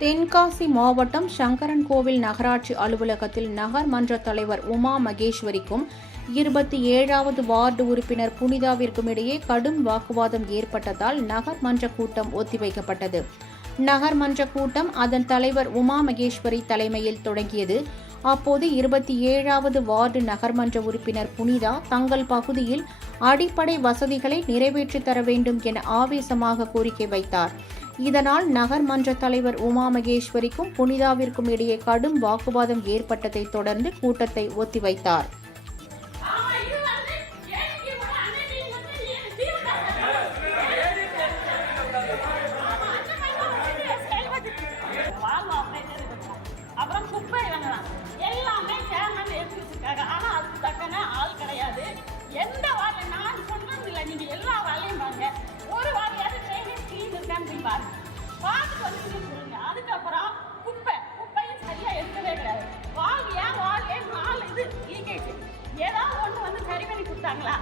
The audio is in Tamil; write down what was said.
தென்காசி மாவட்டம் சங்கரன்கோவில் நகராட்சி அலுவலகத்தில் நகர் மன்ற தலைவர் உமா மகேஸ்வரிக்கும் 27வது வார்டு உறுப்பினர் புனிதாவிற்கும் இடையே கடும் வாக்குவாதம் ஏற்பட்டதால் நகர் மன்ற கூட்டம் ஒத்திவைக்கப்பட்டது. நகர் மன்ற கூட்டம் அதன் தலைவர் உமா மகேஸ்வரி தலைமையில் தொடங்கியது. அப்போது 27வது வார்டு நகர்மன்ற உறுப்பினர் புனிதா தங்கள் பகுதியில் அடிப்படை வசதிகளை நிறைவேற்றி தர வேண்டும் என ஆவேசமாக கோரிக்கை வைத்தார். இதனால் நகர்மன்ற தலைவர் உமா மகேஸ்வரிக்கும் புனிதாவிற்கும் இடையே கடும் வாக்குவாதம் ஏற்பட்டதை தொடர்ந்து கூட்டத்தை ஒத்திவைத்தார். எந்த வார்டு நான் சொல்றது இல்லை, நீங்க எல்லா வேலையும் பாருங்க. ஒரு வார்டையாவது ட்ரைனேஜ் கிளீன் இருக்கான்னு பாருங்க, பார்த்துட்டு வந்து சொல்லுங்க. அதுக்கப்புறம் குப்பையும் சரியா இருக்கவே கிடையாது. வால் ஏன் 4 இது லீக்கேஜ், ஏதாவது ஒன்று வந்து சரி பண்ணி கொடுத்தாங்களா?